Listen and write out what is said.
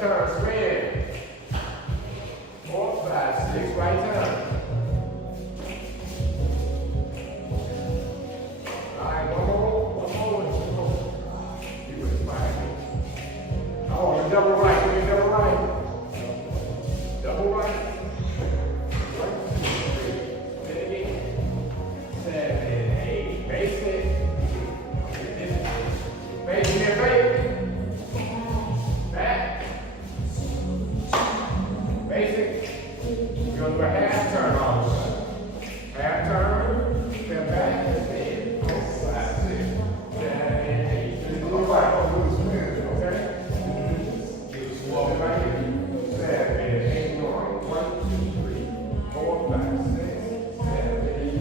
Left turn, spin. 4, 5, 6, right turn. Alright, one more. You was fine. I want to double right.